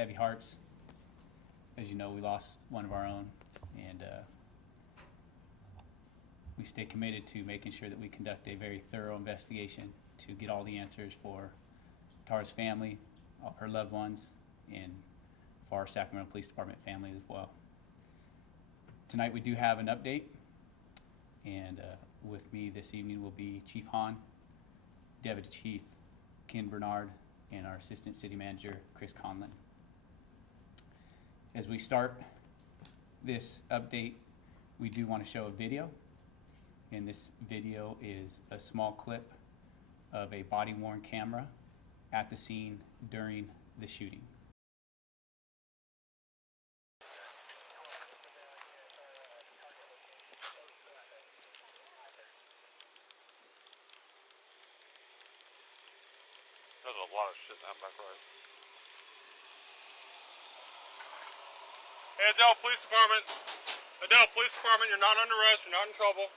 heavy hearts. As you know, we lost one of our own, and we stay committed to making sure that we conduct a very thorough investigation to get all the answers for Tara's family, all her loved ones, and for our Sacramento Police Department family as well. Tonight we do have an update, and with me this evening will be Chief Hahn, Deputy Chief Ken Bernard, and our Assistant City Manager, Chris Conlon. As we start this update, we do want to show a video, and this video is a small clip of a body-worn camera at the scene during the shooting. There's a lot of shit down back right. Hey, Adele Police Department. Adele Police Department, you're not under arrest, you're not in trouble.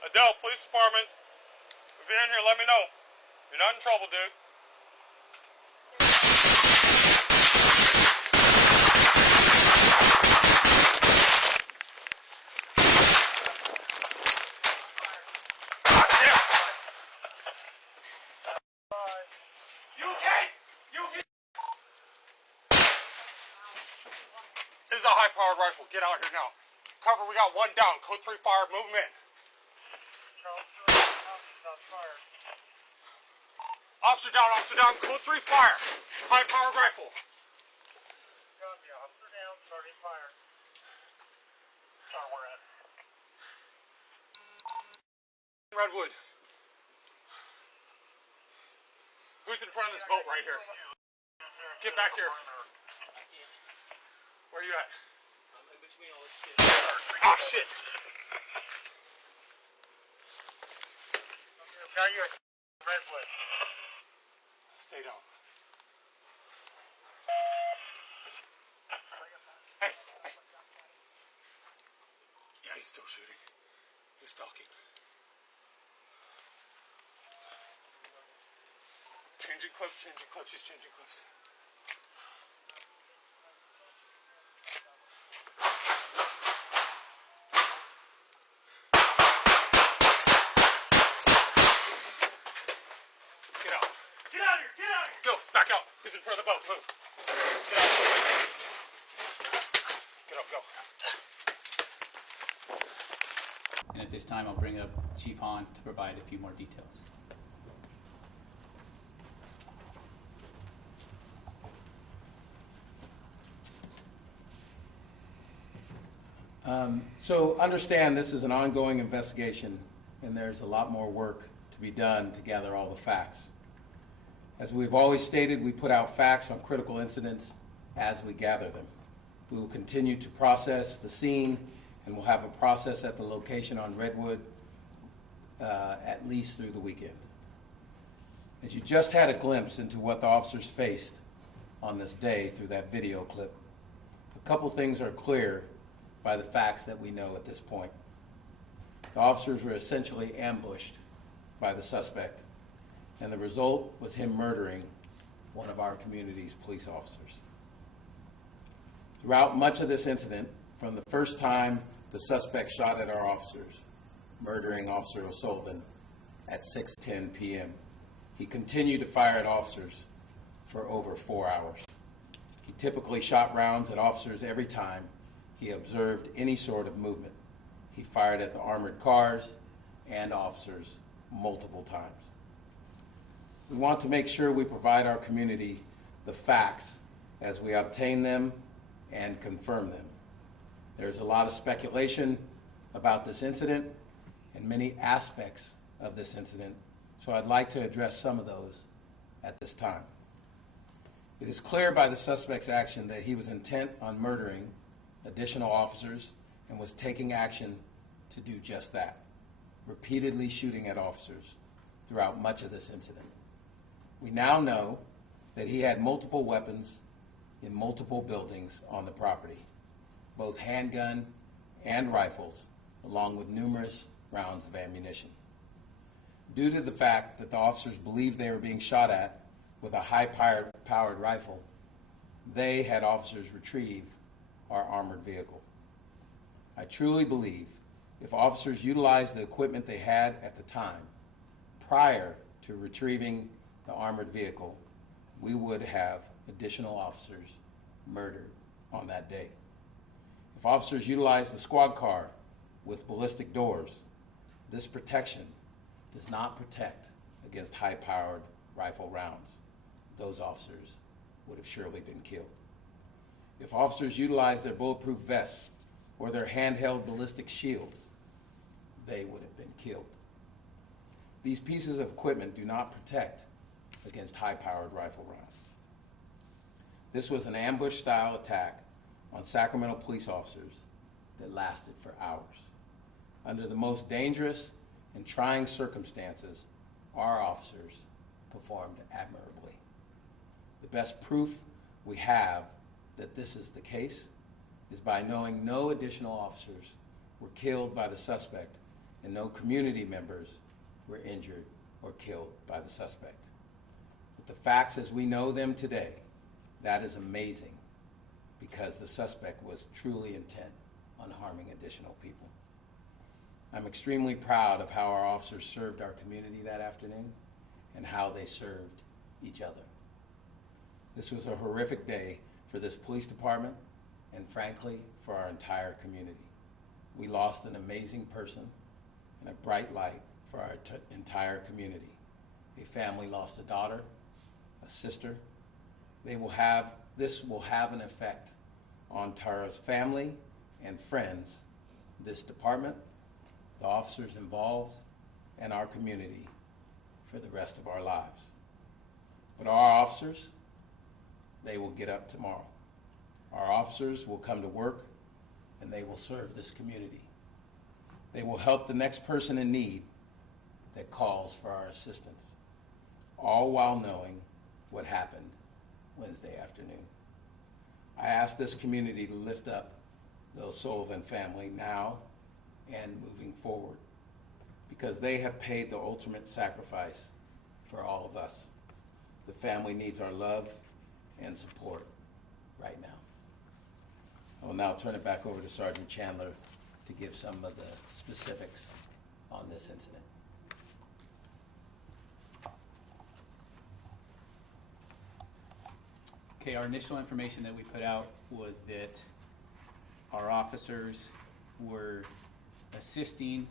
Adele Police Department, if you're in here, let me know. You're not in trouble, dude. This is a high-powered rifle. Get out here now. Cover, we got one down. Code 3 fire, move him in. Officer down, code 3 fire. High-powered rifle. Officer down, starting fire. Sorry, we're at. Redwood. Who's in front of this boat right here? Get back here. Where are you at? I'm in between all this shit. Oh, shit. Got you at Redwood. Stay down. Hey. Yeah, he's still shooting. He's talking. Changing clips. He's changing clips. Go, back out. He's in front of the boat. Move. Get up, go. And at this time, I'll bring up Chief Hahn to provide a few more details. So understand this is an ongoing investigation, and there's a lot more work to be done to gather all the facts. As we've always stated, we put out facts on critical incidents as we gather them. We will continue to process the scene, and we'll have a process at the location on Redwood at least through the weekend. As you just had a glimpse into what the officers faced on this day through that video clip, a couple things are clear by the facts that we know at this point. The officers were essentially ambushed by the suspect, and the result was him murdering one of our community's police officers. Throughout much of this incident, from the first time the suspect shot at our officers, murdering Officer O'Sullivan at 6:10 p.m., he continued to fire at officers for over 4 hours. He typically shot rounds at officers every time he observed any sort of movement. He fired at the armored cars and officers multiple times. We want to make sure we provide our community the facts as we obtain them and confirm them. There's a lot of speculation about this incident and many aspects of this incident, so I'd like to address some of those at this time. It is clear by the suspect's action that he was intent on murdering additional officers and was taking action to do just that, repeatedly shooting at officers throughout much of this incident. We now know that he had multiple weapons in multiple buildings on the property, both handgun and rifles, along with numerous rounds of ammunition. Due to the fact that the officers believed they were being shot at with a high-powered rifle, they had officers retrieve our armored vehicle. I truly believe if officers utilized the equipment they had at the time, prior to retrieving the armored vehicle, we would have additional officers murdered on that day. If officers utilized the squad car with ballistic doors, this protection does not protect against high-powered rifle rounds. Those officers would have surely been killed. If officers utilized their bulletproof vests or their handheld ballistic shields, they would have been killed. These pieces of equipment do not protect against high-powered rifle rounds. This was an ambush-style attack on Sacramento police officers that lasted for hours. Under the most dangerous and trying circumstances, our officers performed admirably. The best proof we have that this is the case is by knowing no additional officers were killed by the suspect and no community members were injured or killed by the suspect. With the facts as we know them today, that is amazing because the suspect was truly intent on harming additional people. I'm extremely proud of how our officers served our community that afternoon and how they served each other. This was a horrific day for this police department and frankly for our entire community. We lost an amazing person and a bright light for our entire community. A family lost a daughter, a sister. This will have an effect on Tara's family and friends, this department, the officers involved, and our community for the rest of our lives. But our officers, they will get up tomorrow. Our officers will come to work and they will serve this community. They will help the next person in need that calls for our assistance, all while knowing what happened Wednesday afternoon. I ask this community to lift up the O'Sullivan family now and moving forward because they have paid the ultimate sacrifice for all of us. The family needs our love and support right now. I will now turn it back over to Sergeant Chandler to give some of the specifics on this incident. Okay, our initial information that we put out was that our officers were assisting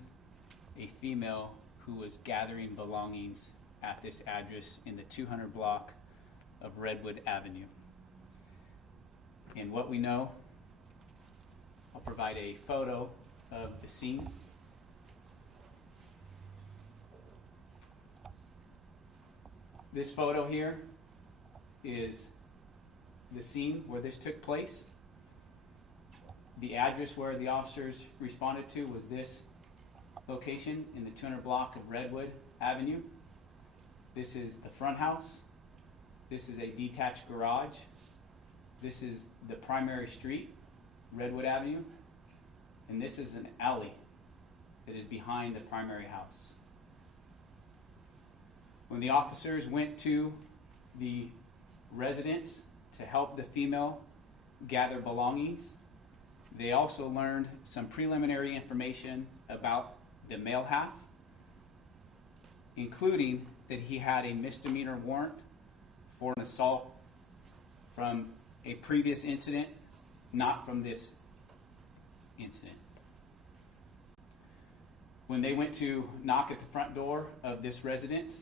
a female who was gathering belongings at this address in the 200 block of Redwood Avenue. And what we know, I'll provide a photo of the scene. This photo here is the scene where this took place. The address where the officers responded to was this location in the 200 block of Redwood Avenue. This is the front house. This is a detached garage. This is the primary street, Redwood Avenue. And this is an alley that is behind the primary house. When the officers went to the residence to help the female gather belongings, they also learned some preliminary information about the male half, including that he had a misdemeanor warrant for an assault from a previous incident, not from this incident. When they went to knock at the front door of this residence,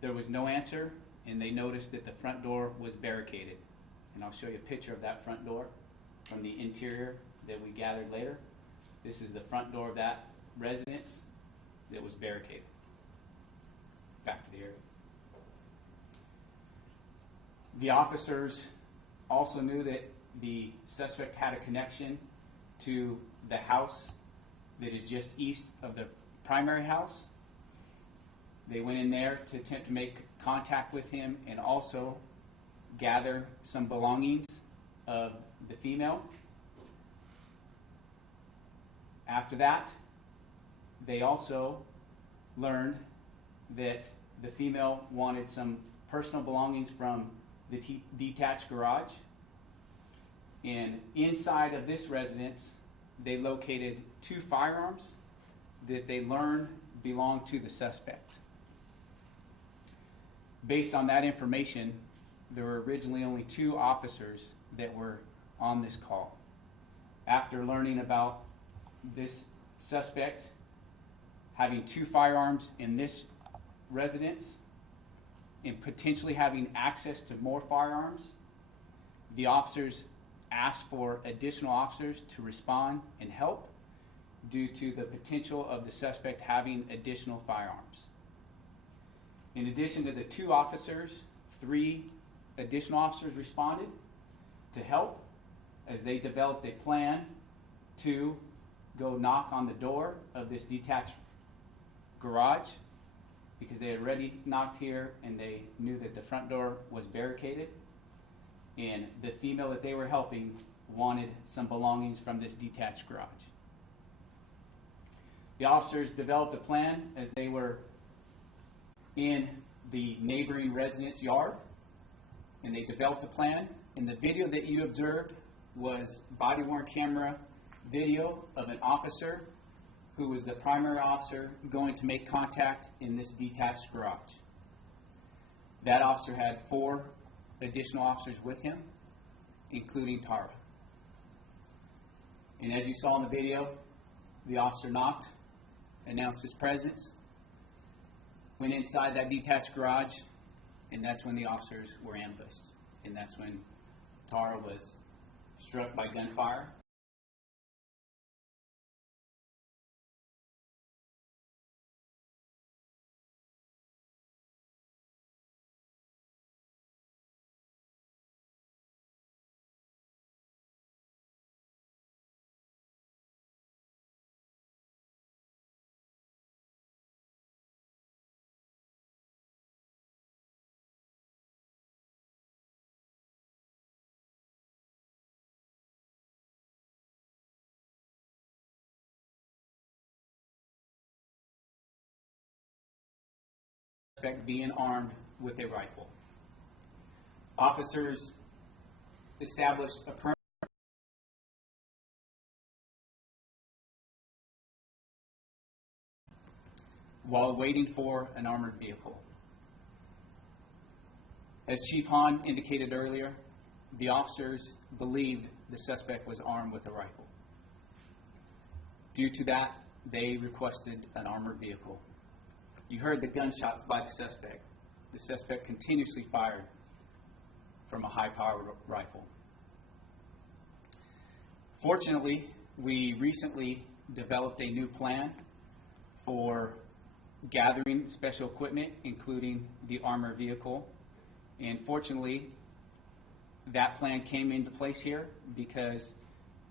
there was no answer, and they noticed that the front door was barricaded. And I'll show you a picture of that front door from the interior that we gathered later. This is the front door of that residence that was barricaded. Back to the area. The officers also knew that the suspect had a connection to the house that is just east of the primary house. They went in there to attempt to make contact with him and also gather some belongings of the female. After that, they also learned that the female wanted some personal belongings from the detached garage. And inside of this residence, they located 2 firearms that they learned belonged to the suspect. Based on that information, there were originally only 2 officers that were on this call. After learning about this suspect having 2 firearms in this residence and potentially having access to more firearms, the officers asked for additional officers to respond and help due to the potential of the suspect having additional firearms. In addition to the 2 officers, 3 additional officers responded to help as they developed a plan to go knock on the door of this detached garage, because they had already knocked here and they knew that the front door was barricaded, and the female that they were helping wanted some belongings from this detached garage. The officers developed a plan as they were in the neighboring residence yard, and they developed a plan, and the video that you observed was body-worn camera video of an officer who was the primary officer going to make contact in this detached garage. That officer had 4 additional officers with him, including Tara. And as you saw in the video, the officer knocked, announced his presence, went inside that detached garage, and that's when the officers were ambushed. And that's when Tara was struck by gunfire. Being armed with a rifle. Officers established a perimeter while waiting for an armored vehicle. As Chief Hahn indicated earlier, the officers believed the suspect was armed with a rifle. Due to that, they requested an armored vehicle. You heard the gunshots by the suspect. The suspect continuously fired from a high-powered rifle. Fortunately, we recently developed a new plan for gathering special equipment, including the armored vehicle. And fortunately, that plan came into place here because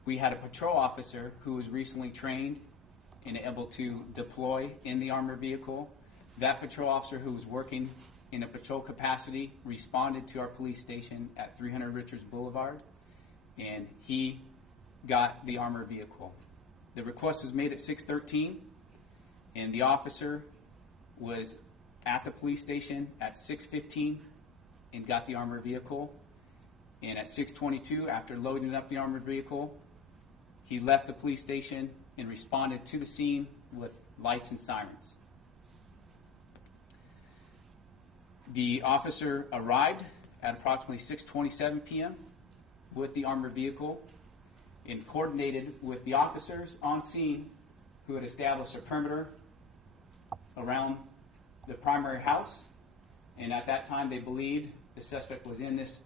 we had a patrol officer who was recently trained and able to deploy in the armored vehicle. That patrol officer, who was working in a patrol capacity, responded to our police station at 300 Richards Boulevard, and he got the armored vehicle. The request was made at 6:13, and the officer was at the police station at 6:15 and got the armored vehicle. And at 6:22, after loading up the armored vehicle, he left the police station and responded to the scene with lights and sirens. The officer arrived at approximately 6:27 p.m. with the armored vehicle and coordinated with the officers on scene who had established a perimeter around the primary house. And at that time, they believed the suspect was in this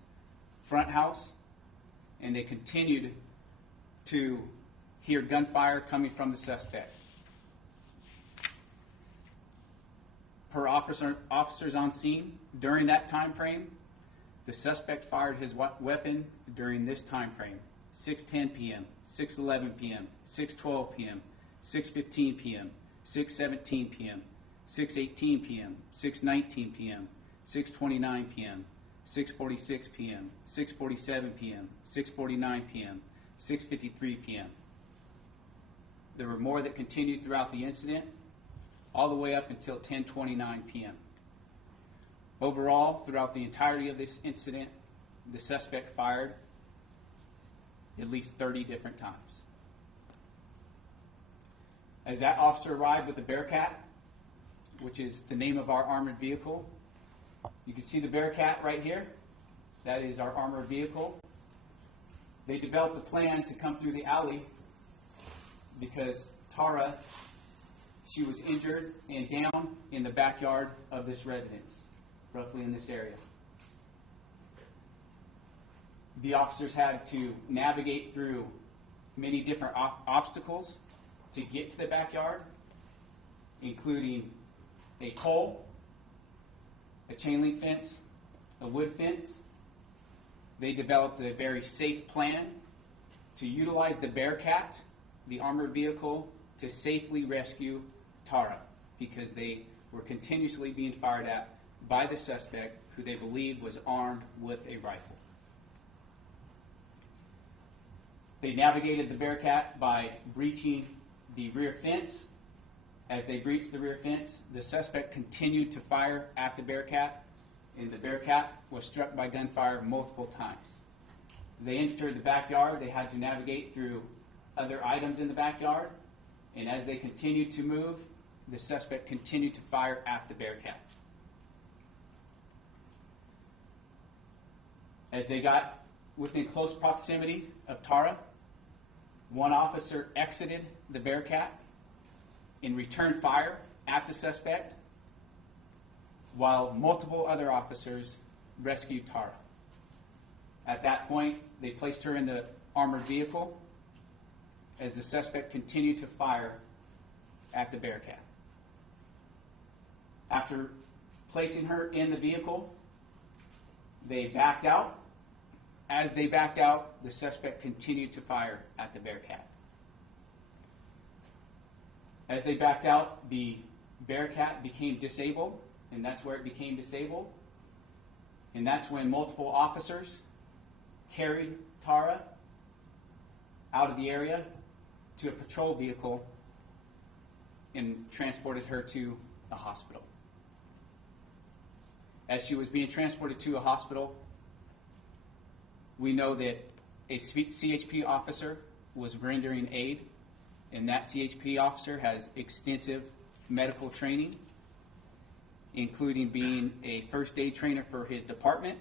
front house, and they continued to hear gunfire coming from the suspect. Per officers on scene, during that time frame, the suspect fired his weapon during this time frame: 6:10 p.m., 6:11 p.m., 6:12 p.m., 6:15 p.m., 6:17 p.m., 6:18 p.m., 6:19 p.m., 6:29 p.m., 6:46 p.m., 6:47 p.m., 6:49 p.m., 6:53 p.m. There were more that continued throughout the incident, all the way up until 10:29 p.m. Overall, throughout the entirety of this incident, the suspect fired at least 30 different times. As that officer arrived with the Bearcat, which is the name of our armored vehicle, you can see the Bearcat right here. That is our armored vehicle. They developed a plan to come through the alley because Tara, she was injured and down in the backyard of this residence, roughly in this area. The officers had to navigate through many different obstacles to get to the backyard, including a pole, a chain link fence, a wood fence. They developed a very safe plan to utilize the Bearcat, the armored vehicle, to safely rescue Tara because they were continuously being fired at by the suspect who they believed was armed with a rifle. They navigated the Bearcat by breaching the rear fence. As they breached the rear fence, the suspect continued to fire at the Bearcat, and the Bearcat was struck by gunfire multiple times. As they entered the backyard, they had to navigate through other items in the backyard, and as they continued to move, the suspect continued to fire at the Bearcat. As they got within close proximity of Tara, one officer exited the Bearcat and returned fire at the suspect, while multiple other officers rescued Tara. At that point, they placed her in the armored vehicle as the suspect continued to fire at the Bearcat. After placing her in the vehicle, they backed out. As they backed out, the suspect continued to fire at the Bearcat. As they backed out, the Bearcat became disabled, and that's where it became disabled. And that's when multiple officers carried Tara out of the area to a patrol vehicle and transported her to a hospital. As she was being transported to a hospital, we know that a CHP officer was rendering aid, and that CHP officer has extensive medical training, including being a first aid trainer for his department,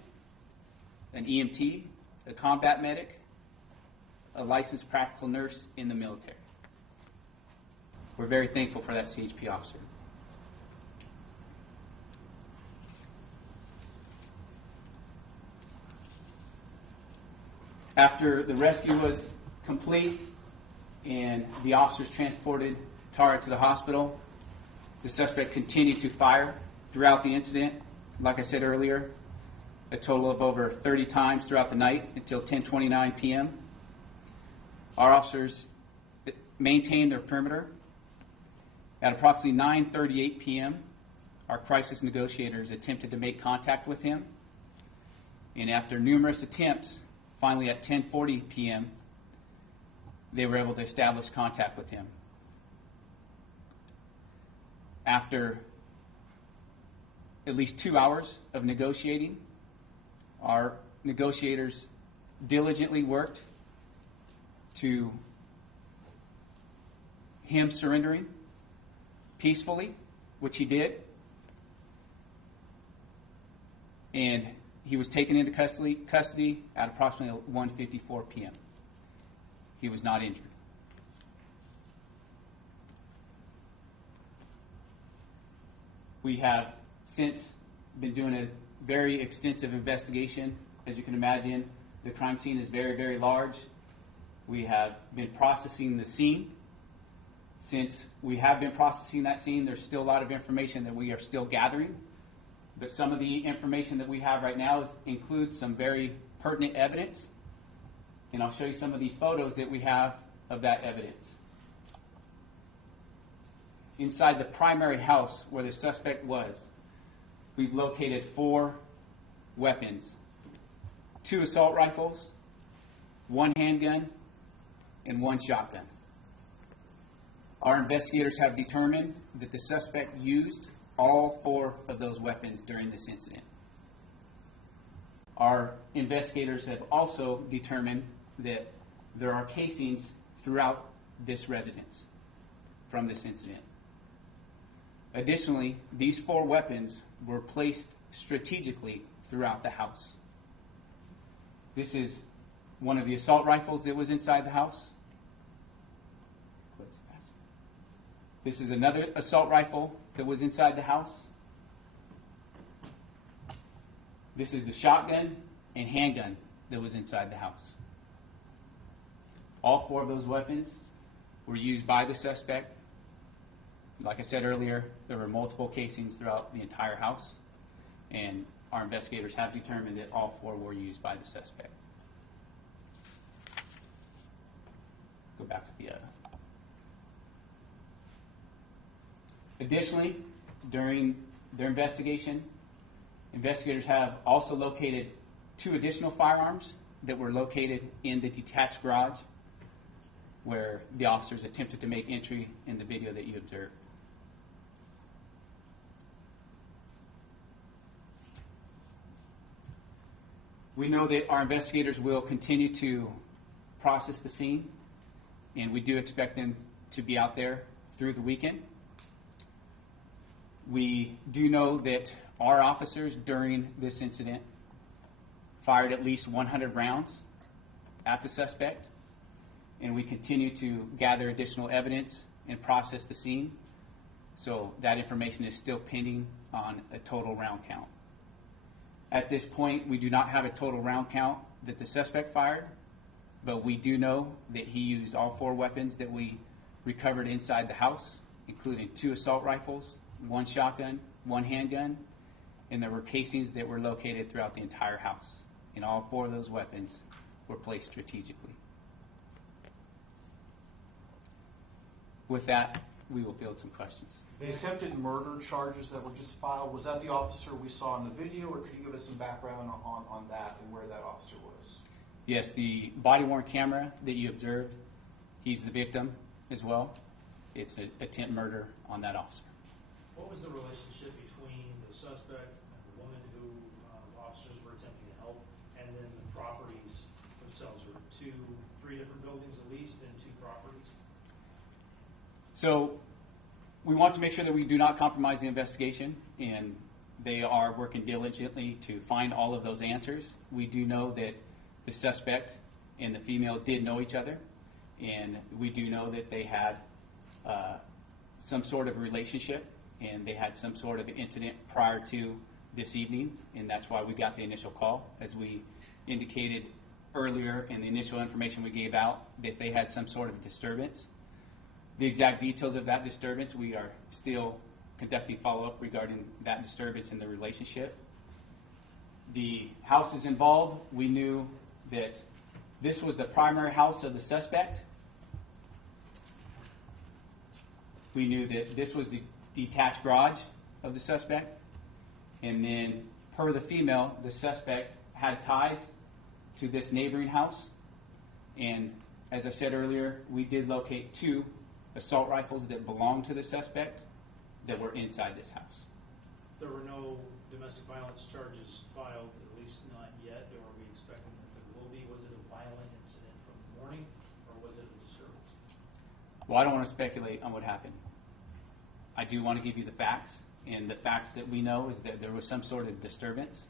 an EMT, a combat medic, a licensed practical nurse in the military. We're very thankful for that CHP officer. After the rescue was complete and the officers transported Tara to the hospital, the suspect continued to fire throughout the incident. Like I said earlier, a total of over 30 times throughout the night until 10:29 p.m. Our officers maintained their perimeter. At approximately 9:38 p.m., our crisis negotiators attempted to make contact with him. And after numerous attempts, finally at 10:40 p.m., they were able to establish contact with him. After at least 2 hours of negotiating, our negotiators diligently worked to him surrendering peacefully, which he did. And he was taken into custody at approximately 1:54 p.m. He was not injured. We have since been doing a very extensive investigation. As you can imagine, the crime scene is very, very large. We have been processing the scene. Since we have been processing that scene, there's still a lot of information that we are still gathering. But some of the information that we have right now includes some very pertinent evidence. And I'll show you some of the photos that we have of that evidence. Inside the primary house where the suspect was, we've located 4 weapons: 2 assault rifles, 1 handgun, and 1 shotgun. Our investigators have determined that the suspect used all 4 of those weapons during this incident. Our investigators have also determined that there are casings throughout this residence from this incident. Additionally, these 4 weapons were placed strategically throughout the house. This is one of the assault rifles that was inside the house. This is another assault rifle that was inside the house. This is the shotgun and handgun that was inside the house. All 4 of those weapons were used by the suspect. Like I said earlier, there were multiple casings throughout the entire house, and our investigators have determined that all 4 were used by the suspect. Go back to the Additionally, during their investigation, investigators have also located 2 additional firearms that were located in the detached garage where the officers attempted to make entry in the video that you observed. We know that our investigators will continue to process the scene, and we do expect them to be out there through the weekend. We do know that our officers during this incident fired at least 100 rounds at the suspect, and we continue to gather additional evidence and process the scene. So that information is still pending on a total round count. At this point, we do not have a total round count that the suspect fired, but we do know that he used all 4 weapons that we recovered inside the house, including 2 assault rifles, 1 shotgun, 1 handgun, and there were casings that were located throughout the entire house. And all 4 of those weapons were placed strategically. With that, we will field some questions. The attempted murder charges that were just filed, was that the officer we saw in the video, or could you give us some background on that and where that officer was? Yes, the body-worn camera that you observed, he's the victim as well. It's an attempt murder on that officer. What was the relationship between the suspect and the woman who officers were attempting to help, and then the properties themselves? Were 3 different buildings at least, and 2 properties? So we want to make sure that we do not compromise the investigation, and they are working diligently to find all of those answers. We do know that the suspect and the female did know each other, and we do know that they had some sort of relationship, and they had some sort of incident prior to this evening, and that's why we got the initial call. As we indicated earlier in the initial information we gave out, that they had some sort of disturbance. The exact details of that disturbance, we are still conducting follow-up regarding that disturbance in the relationship. The houses involved, we knew that this was the primary house of the suspect. We knew that this was the detached garage of the suspect. And then, per the female, the suspect had ties to this neighboring house. And as I said earlier, we did locate 2 assault rifles that belonged to the suspect that were inside this house. There were no domestic violence charges filed, at least not yet, or are we expecting that there will be? Was it a violent incident from the morning, or was it a disturbance? Well, I don't want to speculate on what happened. I do want to give you the facts, and the facts that we know is that there was some sort of disturbance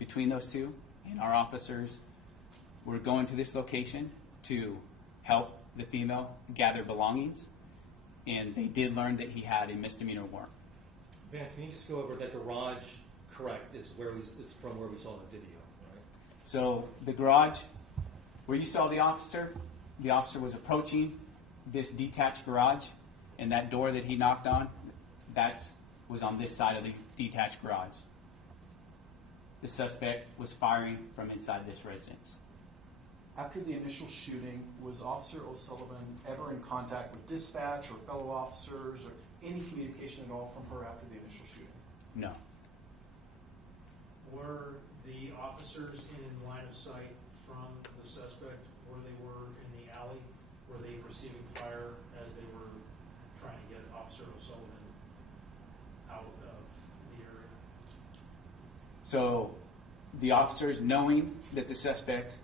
between those 2, and our officers were going to this location to help the female gather belongings, and they did learn that he had a misdemeanor warrant. Vance, can you just go over that garage, correct, is from where we saw the video, right? So the garage, where you saw the officer was approaching this detached garage, and that door that he knocked on, that was on this side of the detached garage. The suspect was firing from inside this residence. After the initial shooting, was Officer O'Sullivan ever in contact with dispatch or fellow officers, or any communication at all from her after the initial shooting? No. Were the officers in line of sight from the suspect where they were in the alley? Were they receiving fire as they were get Officer O'Sullivan out of the area? So the officers, knowing that the suspect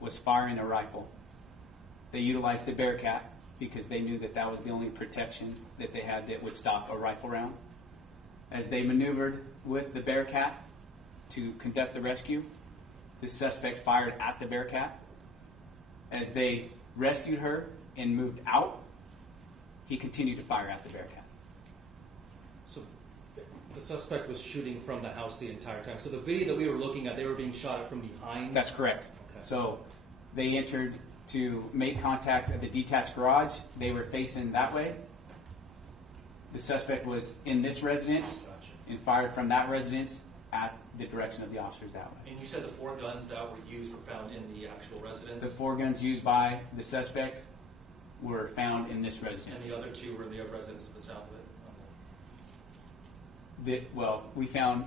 was firing a rifle, they utilized the Bearcat because they knew that that was the only protection that they had that would stop a rifle round. As they maneuvered with the Bearcat to conduct the rescue, the suspect fired at the Bearcat. As they rescued her and moved out, he continued to fire at the Bearcat. So the suspect was shooting from the house the entire time. So the video that we were looking at, they were being shot at from behind? That's correct. Okay. So they entered to make contact at the detached garage. They were facing that way. The suspect was in this residence and fired from that residence at the direction of the officers that way. And you said the 4 guns that were used were found in the actual residence? The 4 guns used by the suspect were found in this And residence. the other 2 were in the residence to the south of it? We found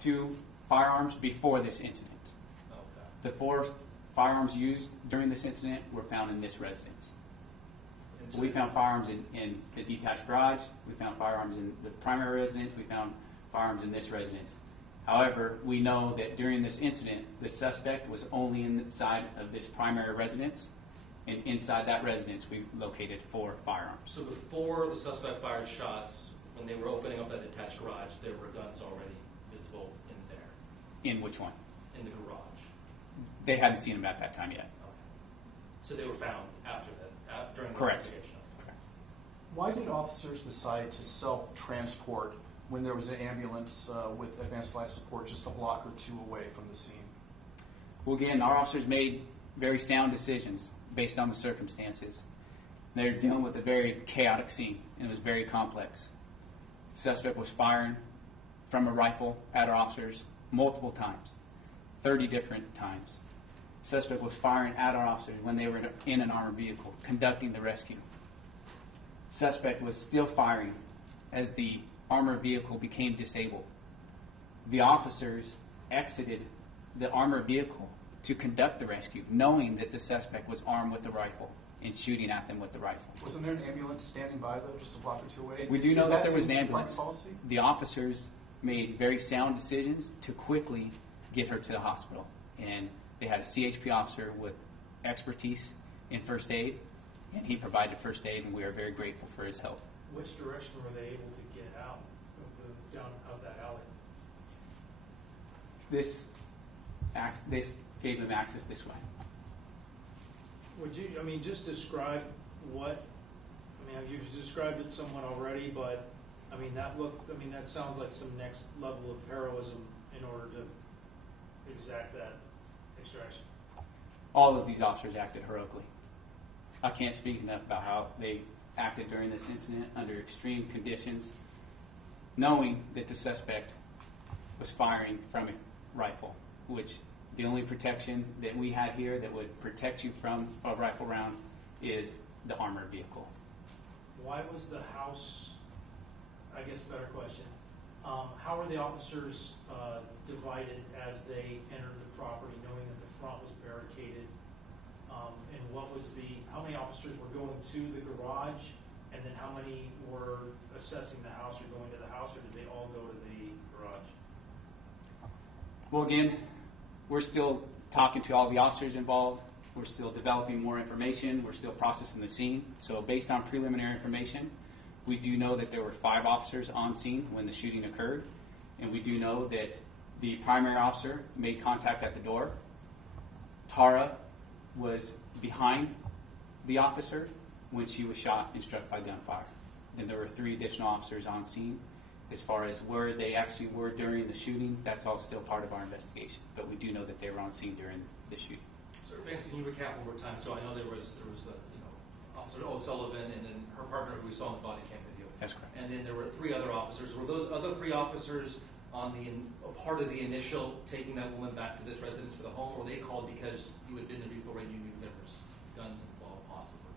2 firearms before this incident. Okay. The 4 firearms used during this incident were found in this residence. And so- We found firearms in the detached garage. We found firearms in the primary residence. We found firearms in this residence. However, we know that during this incident, the suspect was only inside of this primary residence, and inside that residence, we located 4 firearms. So before the suspect fired shots, when they were opening up that detached garage, there were guns already visible in there, In which one? in the garage? They hadn't seen them at that time yet. Okay. So they were found after that, during the Correct. investigation? Why did officers decide to self-transport when there was an ambulance with advanced life support just a block or 2 away from the scene? Well, again, our officers made very sound decisions based on the circumstances. They're dealing with a very chaotic scene, and it was very complex. The suspect was firing from a rifle at our officers multiple times, 30 different times. The suspect was firing at our officers when they were in an armored vehicle, conducting the rescue. The suspect was still firing as the armored vehicle became disabled. The officers exited the armored vehicle to conduct the rescue, knowing that the suspect was armed with a rifle and shooting at them with the rifle. Wasn't there an ambulance standing by, though, just a block or 2 away? We do Is know that there was an in ambulance. department policy? The officers made very sound decisions to quickly get her to the hospital. And they had a CHP officer with expertise in first aid, and he provided first aid, and we are very grateful for his help. Which direction were they able to get out down out that alley? This gave them access this way. Would you, just describe what, you've described it somewhat already, but, that sounds like some next level of heroism in order to exact that extraction. All of these officers acted heroically. I can't speak enough about how they acted during this incident under extreme conditions, knowing that the suspect was firing from a rifle, which the only protection that we had here that would protect you from a rifle round is the armored vehicle. Why was the house, I guess better question, how were the officers divided as they entered the property, knowing that the front was barricaded? And how many officers were going to the garage, and then how many were assessing the house or going to the house, or did they all go to the garage? Well, again, we're still talking to all the officers involved. We're still developing more information. We're still processing the scene. So based on preliminary information, we do know that there were 5 officers on scene when the shooting occurred. And we do know that the primary officer made contact at the door. Tara was behind the officer when she was shot and struck by gunfire. Then there were 3 additional officers on scene. As far as where they actually were during the shooting, that's all still part of our investigation. But we do know that they were on scene during the shooting. So Vance, can you recap one more time? So I know there was Officer O'Sullivan and then her partner who we saw in the body cam video. That's correct. And then there were 3 other officers. Were those other 3 officers a part of the initial taking that woman back to this residence for the home, or were they called because you had been there before and you knew there was guns involved possibly?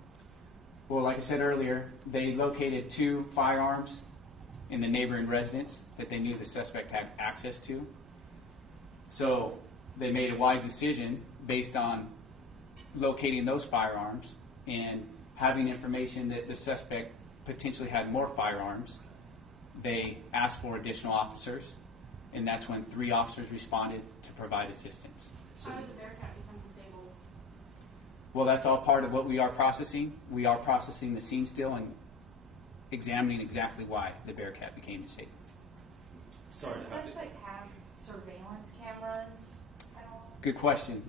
Well, like I said earlier, they located 2 firearms in the neighboring residence that they knew the suspect had access to. So they made a wise decision based on locating those firearms and having information that the suspect potentially had more firearms, they asked for additional officers, and that's when 3 officers responded to provide assistance. How did the Bearcat become disabled? Well, that's all part of what we are processing. We are processing the scene still and examining exactly why the Bearcat became disabled. Sorry Does to the have to. suspect have surveillance cameras at all? Good question.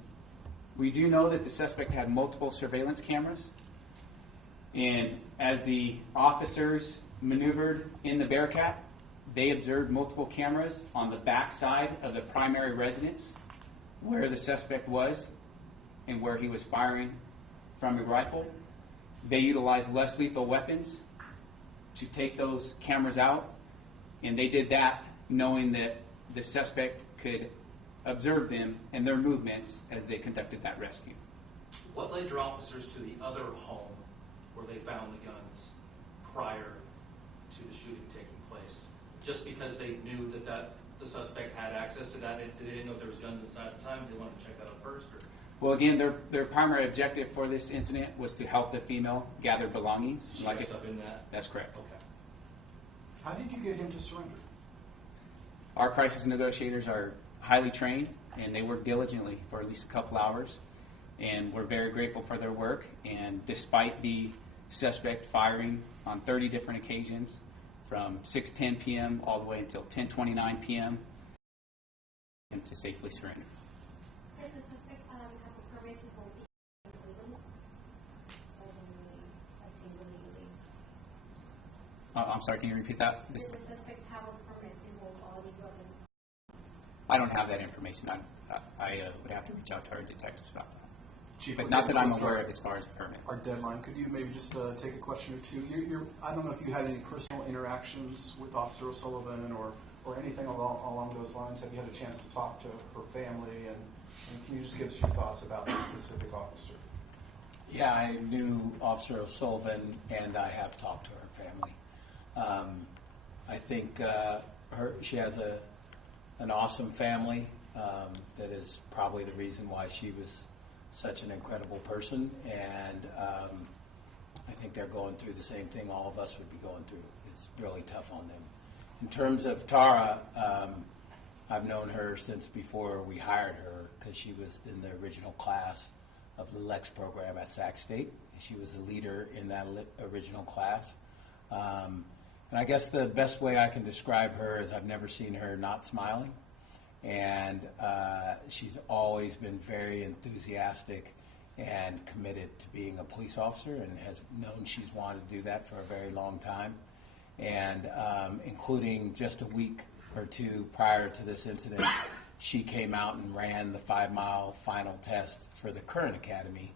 We do know that the suspect had multiple surveillance cameras, and as the officers maneuvered in the Bearcat, they observed multiple cameras on the back side of the primary residence where the suspect was and where he was firing from a rifle. They utilized less lethal weapons to take those cameras out, and they did that knowing that the suspect could observe them and their movements as they conducted that rescue. What led your officers to the other home where they found the guns prior to the shooting taking place? Just because they knew that the suspect had access to that, they didn't know if there was guns inside at the time, they wanted to check that out first? Or? Well, again, their primary objective for this incident was to help the female gather belongings. She was up in that? That's correct. Okay. How did you get him to surrender? Our crisis negotiators are highly trained, and they work diligently for at least a couple hours, and we're very grateful for their work. And despite the suspect firing on 30 different occasions from 6:10 p.m. all the way until 10:29 p.m. and to safely surrender. Does the suspect have a permit to hold these legally? Or can they obtain them legally? I'm sorry, can you repeat that? Does the suspect have a permit to hold all these weapons? I don't have that information. I would have to reach out to our detectives about that. Chief, But we're not that getting I'm close to aware of as far as permit. our deadline. Could you maybe just take a question or two? I don't know if you had any personal interactions with Officer O'Sullivan or anything along those lines. Have you had a chance to talk to her family? And can you just give us your thoughts about this specific officer? Yeah, I knew Officer O'Sullivan, and I have talked to her family. I think she has an awesome family that is probably the reason why she was such an incredible person, and I think they're going through the same thing all of us would be going through. It's really tough on them. In terms of Tara, I've known her since before we hired her because she was in the original class of the LEX program at Sac State. She was a leader in that original class. And I guess the best way I can describe her is I've never seen her not smiling. And she's always been very enthusiastic and committed to being a police officer and has known she's wanted to do that for a very long time. And including just a week or two prior to this incident, she came out and ran the 5-mile final test for the current academy,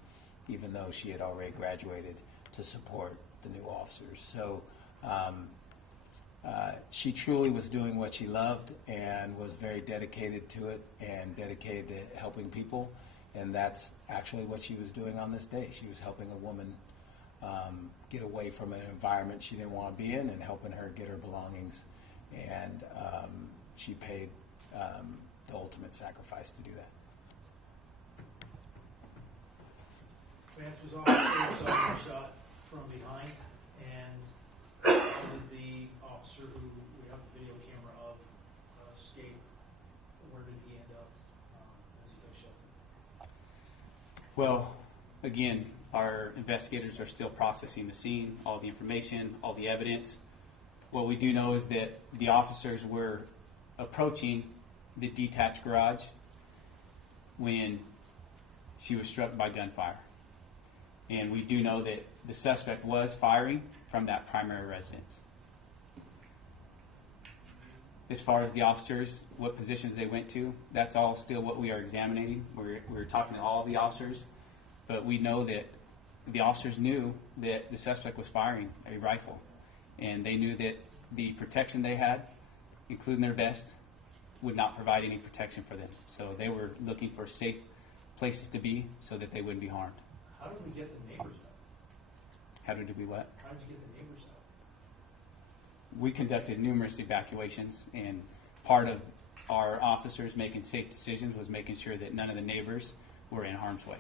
even though she had already graduated, to support the new officers. So she truly was doing what she loved and was very dedicated to it and dedicated to helping people. And that's actually what she was doing on this day. She was helping a woman get away from an environment she didn't want to be in and helping her get her belongings. And she paid the ultimate sacrifice to do that. Vance was also shot from behind, and how did the officer who we have the video camera of escape? Where did he end up as he took shelter? Well, again, our investigators are still processing the scene, all the information, all the evidence. What we do know is that the officers were approaching the detached garage when she was struck by gunfire. And we do know that the suspect was firing from that primary residence. As far as the officers, what positions they went to, that's all still what we are examining. We're talking to all the officers, but we know that the officers knew that the suspect was firing a rifle, and they knew that the protection they had, including their vest, would not provide any protection for them. So they were looking for safe places to be so that they wouldn't be harmed. How did we get the neighbors out? How did we what? How did you get the neighbors out? We conducted numerous evacuations, and part of our officers making safe decisions was making sure that none of the neighbors were in harm's way.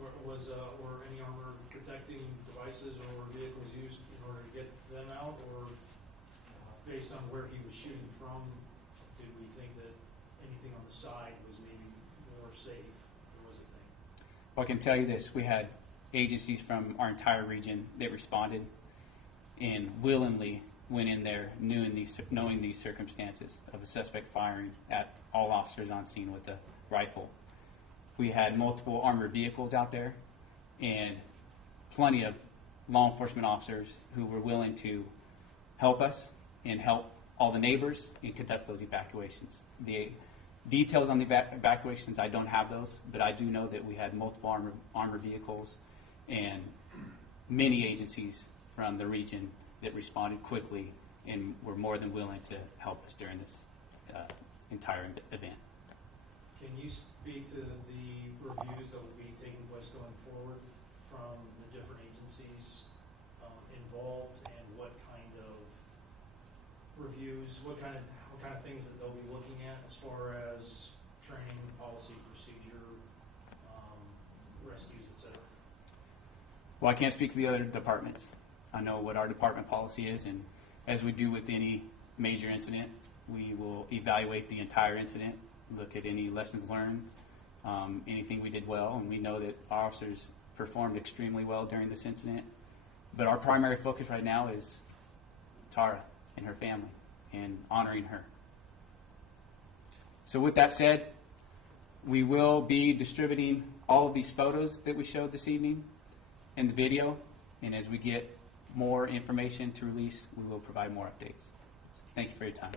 Were any armor protecting devices or vehicles used in order to get them out, or based on where he was shooting from, did we think that anything on the side was maybe more safe, or was it thing? Well, I can tell you this, we had agencies from our entire region that responded and willingly went in there knowing these circumstances of a suspect firing at all officers on scene with a rifle. We had multiple armored vehicles out there and plenty of law enforcement officers who were willing to help us and help all the neighbors and conduct those evacuations. The details on the evacuations, I don't have those, but I do know that we had multiple armored vehicles and many agencies from the region that responded quickly and were more than willing to help us during this entire event. Can you speak to the reviews that will be taking place going forward from the different agencies involved, and what kind of reviews, what kind of things that they'll be looking at as far as training, policy, procedure, rescues, etc.? Well, I can't speak for the other departments. I know what our department policy is, and as we do with any major incident, we will evaluate the entire incident, look at any lessons learned, anything we did well, and we know that our officers performed extremely well during this incident. But our primary focus right now is Tara and her family and honoring her. So with that said, we will be distributing all of these photos that we showed this evening in the video, and as we get more information to release, we will provide more updates. So thank you for your time.